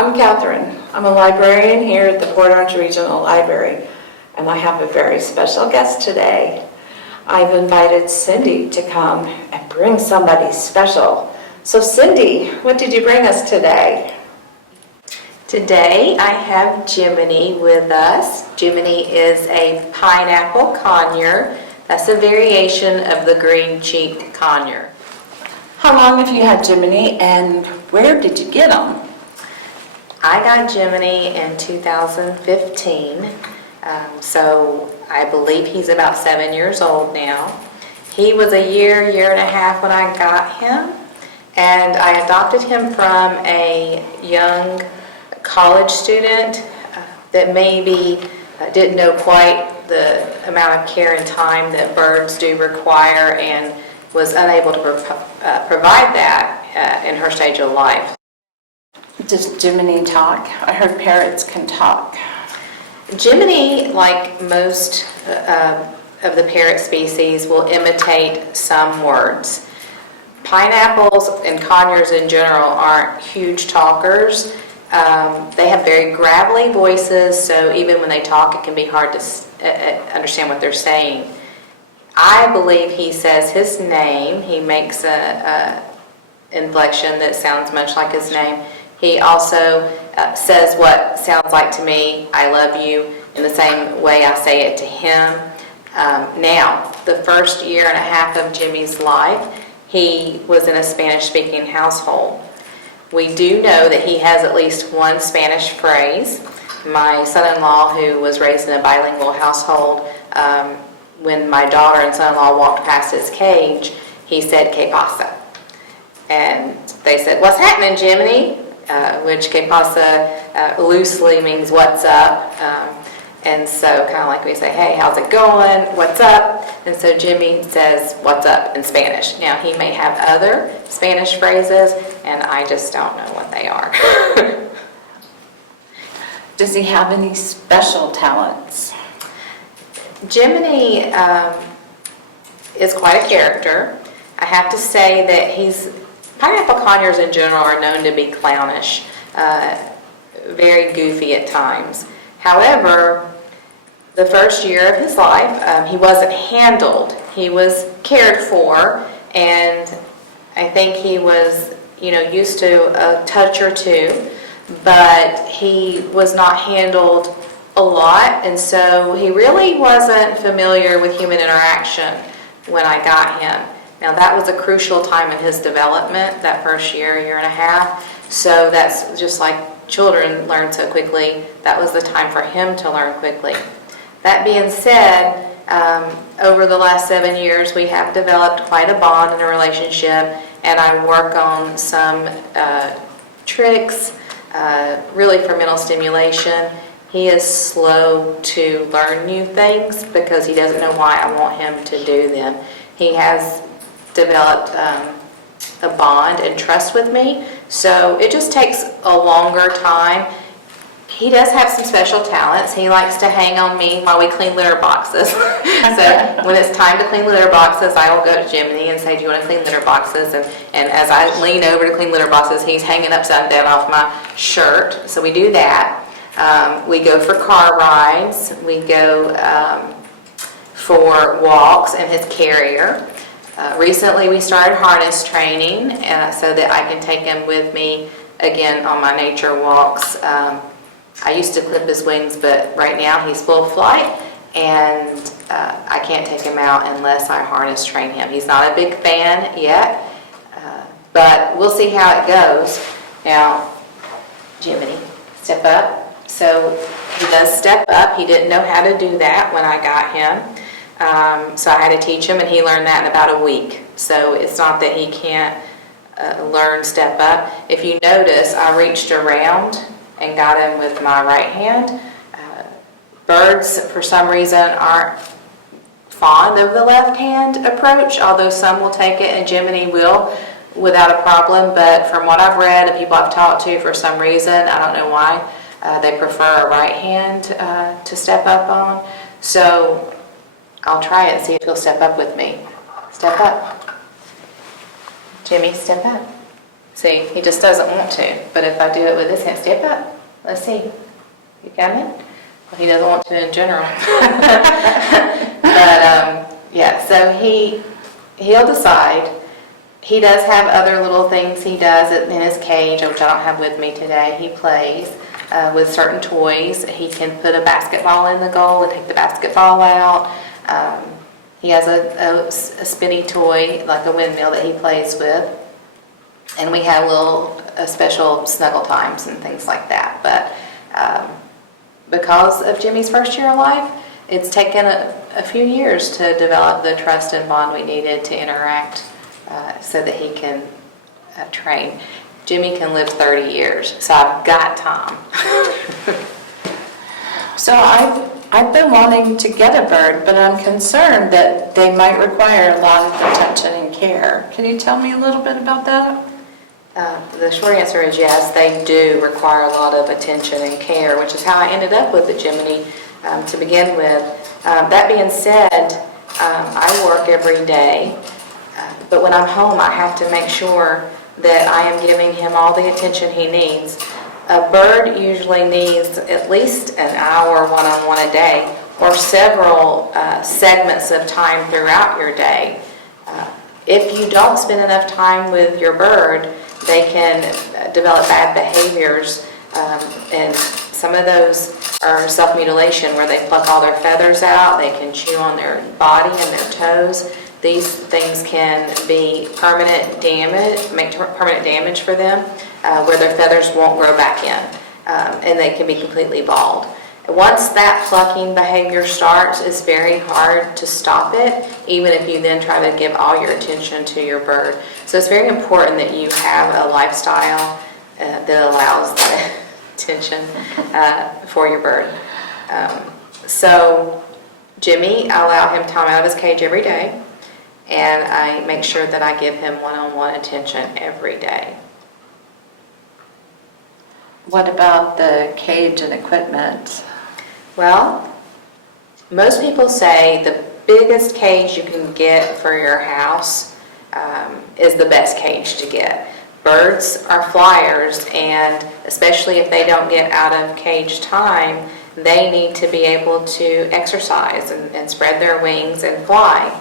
I'm Catherine. I'm a librarian here at the Port Orange Regional Library, and I have a very special guest today. I've invited Cindy to come and bring somebody special. So Cindy, what did you bring us today? Today I have Jiminy with us. Jiminy is a pineapple conure. That's a variation of the green-cheeked conure. How long have you had Jiminy, and where did you get him? I got Jiminy in 2015, so I believe he's about 7 years old now. He was a year and a half when I got him, and I adopted him from a young college student that maybe didn't know quite the amount of care and time that birds do require and was unable to provide that in her stage of life. Does Jiminy talk? I heard parrots can talk. Jiminy, like most of the parrot species, will imitate some words. Pineapples and conures in general aren't huge talkers. They have very gravelly voices, so even when they talk, it can be hard to understand what they're saying. I believe he says his name. He makes a inflection that sounds much like his name. He also says what sounds like to me, I love you, in the same way I say it to him. Now, the first year and a half of Jimmy's life, he was in a Spanish-speaking household. We do know that he has at least one Spanish phrase. My son-in-law, who was raised in a bilingual household, when my daughter and son-in-law walked past his cage, he said, "Que pasa?" And they said, "What's happening, Jiminy?" Which "que pasa" loosely means "what's up?" And so kind of like we say, "Hey, how's it going? What's up?" And so Jimmy says, "What's up?" in Spanish. Now, he may have other Spanish phrases, and I just don't know what they are. Does he have any special talents? Jiminy is quite a character. I have to say that pineapple conures in general are known to be clownish, very goofy at times. However, the first year of his life, he wasn't handled. He was cared for, and I think he was, used to a touch or two, but he was not handled a lot, and so he really wasn't familiar with human interaction when I got him. Now, that was a crucial time in his development, that first year and a half, so that's just like children learn so quickly. That was the time for him to learn quickly. That being said, over the last 7 years, we have developed quite a bond and a relationship, and I work on some tricks, really for mental stimulation. He is slow to learn new things because he doesn't know why I want him to do them. He has developed a bond and trust with me, so it just takes a longer time. He does have some special talents. He likes to hang on me while we clean litter boxes. So when it's time to clean litter boxes, I will go to Jiminy and say, "Do you want to clean litter boxes?" And as I lean over to clean litter boxes, he's hanging upside down off my shirt. So we do that. We go for car rides. We go for walks in his carrier. Recently, we started harness training so that I can take him with me again on my nature walks. I used to clip his wings, but right now he's full flight, and I can't take him out unless I harness train him. He's not a big fan yet, but we'll see how it goes. Now, Jiminy, step up. So he does step up. He didn't know how to do that when I got him. So I had to teach him, and he learned that in about a week. So it's not that he can't learn step up. If you notice, I reached around and got him with my right hand. Birds, for some reason, aren't fond of the left hand approach, although some will take it, and Jiminy will without a problem. But from what I've read and people I've talked to, for some reason, I don't know why, they prefer a right hand to step up on. So I'll try it and see if he'll step up with me. Step up. Jimmy, step up. See, he just doesn't want to. But if I do it with this hand, step up. Let's see. You got it? Well, he doesn't want to in general. But, yeah, so he'll decide. He does have other little things he does in his cage, which I don't have with me today. He plays with certain toys. He can put a basketball in the goal and take the basketball out. He has a spinny toy, like a windmill, that he plays with. And we have little special snuggle times and things like that. But because of Jimmy's first year of life, it's taken a few years to develop the trust and bond we needed to interact so that he can train. Jimmy can live 30 years, so I've got Tom. So I've been wanting to get a bird, but I'm concerned that they might require a lot of attention and care. Can you tell me a little bit about that? The short answer is yes, they do require a lot of attention and care, which is how I ended up with the Jiminy to begin with. That being said, I work every day, but when I'm home, I have to make sure that I am giving him all the attention he needs. A bird usually needs at least an hour one-on-one a day, or several segments of time throughout your day. If you don't spend enough time with your bird, they can develop bad behaviors, and some of those are self-mutilation, where they pluck all their feathers out. They can chew on their body and their toes. These things can be permanent damage, make permanent damage for them, where their feathers won't grow back in, and they can be completely bald. Once that plucking behavior starts, it's very hard to stop it, even if you then try to give all your attention to your bird. So it's very important that you have a lifestyle that allows that attention for your bird. So Jimmy, I allow him time out of his cage every day, and I make sure that I give him one-on-one attention every day. What about the cage and equipment? Well, most people say the biggest cage you can get for your house is the best cage to get. Birds are flyers, and especially if they don't get out of cage time, they need to be able to exercise and spread their wings and fly.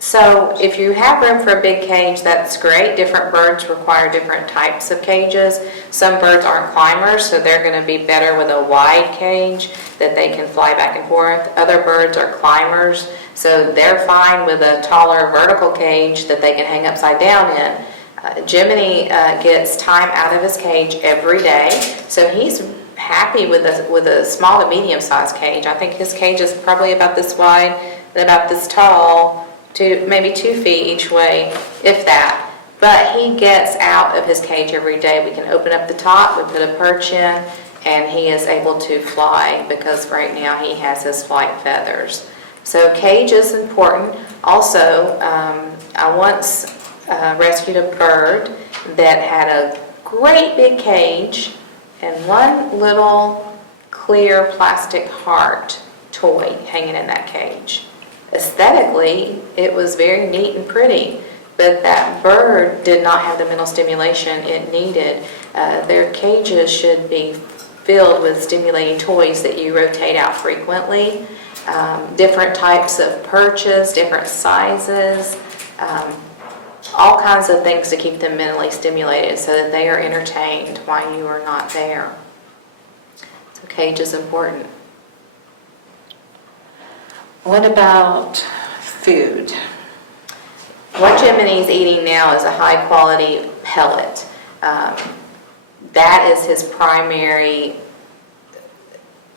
So if you have room for a big cage, that's great. Different birds require different types of cages. Some birds aren't climbers, so they're going to be better with a wide cage that they can fly back and forth. Other birds are climbers, so they're fine with a taller vertical cage that they can hang upside down in. Jiminy gets time out of his cage every day, so he's happy with a small to medium-sized cage. I think his cage is probably about this wide and about this tall, to maybe 2 feet each way, if that. But he gets out of his cage every day. We can open up the top, we put a perch in, and he is able to fly, because right now he has his flight feathers. So cage is important. Also, I once rescued a bird that had a great big cage and one little clear plastic heart toy hanging in that cage. Aesthetically, it was very neat and pretty, but that bird did not have the mental stimulation it needed. Their cages should be filled with stimulating toys that you rotate out frequently, different types of perches, different sizes, all kinds of things to keep them mentally stimulated so that they are entertained while you are not there. So cage is important. What about food? What Jiminy's eating now is a high-quality pellet. That is his primary,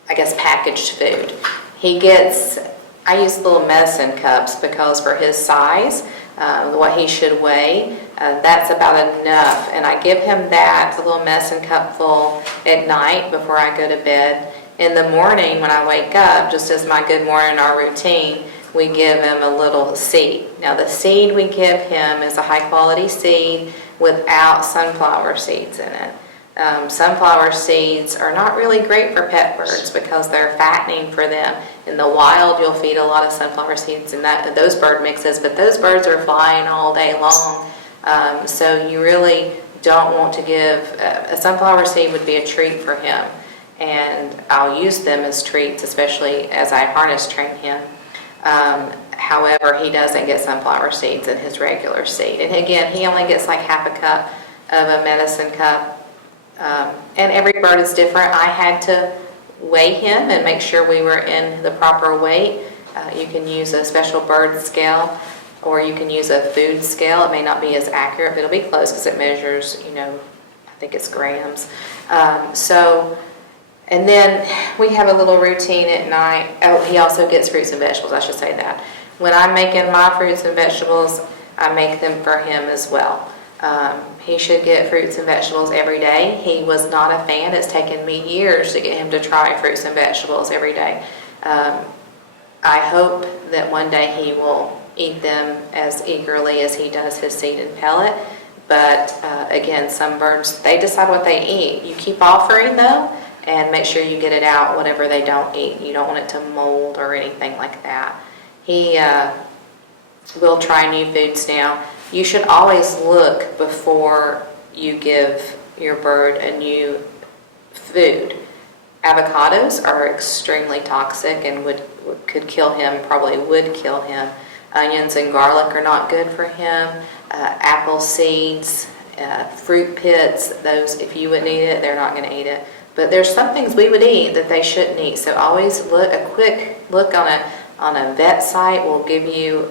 I guess, packaged food. He gets, I use little medicine cups because for his size, what he should weigh, that's about enough. And I give him that, a little medicine cup full at night before I go to bed. In the morning when I wake up, just as my good morning, our routine, we give him a little seed. Now the seed we give him is a high quality seed without sunflower seeds in it. Sunflower seeds are not really great for pet birds because they're fattening for them. In the wild, you'll feed a lot of sunflower seeds in those bird mixes, but those birds are flying all day long. So you really don't want to give, a sunflower seed would be a treat for him, and I'll use them as treats, especially as I harness train him. However, he doesn't get sunflower seeds in his regular seed. And again, he only gets like half a cup of a medicine cup. And every bird is different. I had to weigh him and make sure we were in the proper weight. You can use a special bird scale, or you can use a food scale. It may not be as accurate, but it'll be close because it measures, I think it's grams. And then we have a little routine at night. Oh, he also gets fruits and vegetables, I should say that. When I'm making my fruits and vegetables, I make them for him as well. He should get fruits and vegetables every day. He was not a fan. It's taken me years to get him to try fruits and vegetables every day. I hope that one day he will eat them as eagerly as he does his seed and pellet. But again, some birds, they decide what they eat. You keep offering though, and make sure you get it out, whatever they don't eat. You don't want it to mold or anything like that. He will try new foods now. You should always look before you give your bird a new food. Avocados are extremely toxic and could kill him, probably would kill him. Onions and garlic are not good for him. Apple seeds, fruit pits, those, if you wouldn't eat it, they're not going to eat it. But there's some things we would eat that they shouldn't eat. So always look, a quick look on a vet site will give you,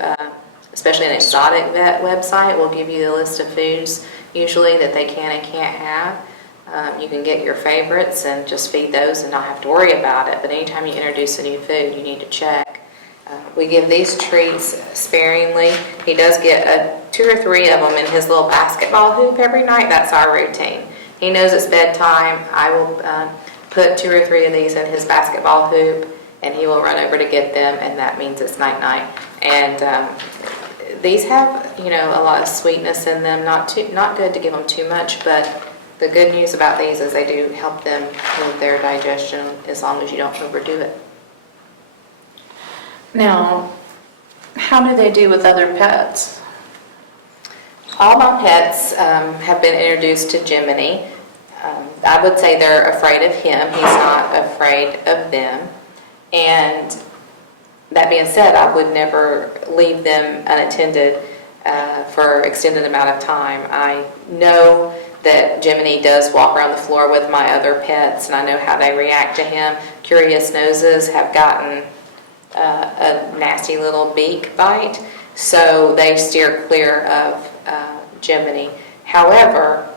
especially an exotic vet website, will give you the list of foods usually that they can and can't have. You can get your favorites and just feed those and not have to worry about it. But anytime you introduce a new food, you need to check. We give these treats sparingly. He does get 2 or 3 of them in his little basketball hoop every night. That's our routine. He knows it's bedtime. I will put 2 or 3 of these in his basketball hoop, and he will run over to get them, and that means it's night-night. And these have, a lot of sweetness in them. Not good to give them too much, but the good news about these is they do help them with their digestion as long as you don't overdo it. Now, how do they do with other pets? All my pets have been introduced to Jiminy. I would say they're afraid of him. He's not afraid of them. And that being said, I would never leave them unattended for extended amount of time. I know that Jiminy does walk around the floor with my other pets, and I know how they react to him. Curious noses have gotten a nasty little beak bite, so they steer clear of Jiminy. However,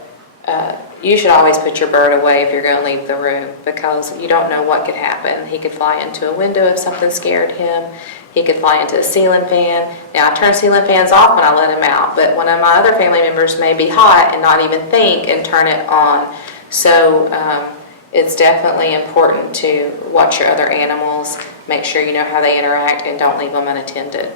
you should always put your bird away if you're going to leave the room, because you don't know what could happen. He could fly into a window if something scared him. He could fly into a ceiling fan. Now, I turn ceiling fans off when I let him out, but one of my other family members may be hot and not even think and turn it on. So it's definitely important to watch your other animals, make sure you know how they interact, and don't leave them unattended.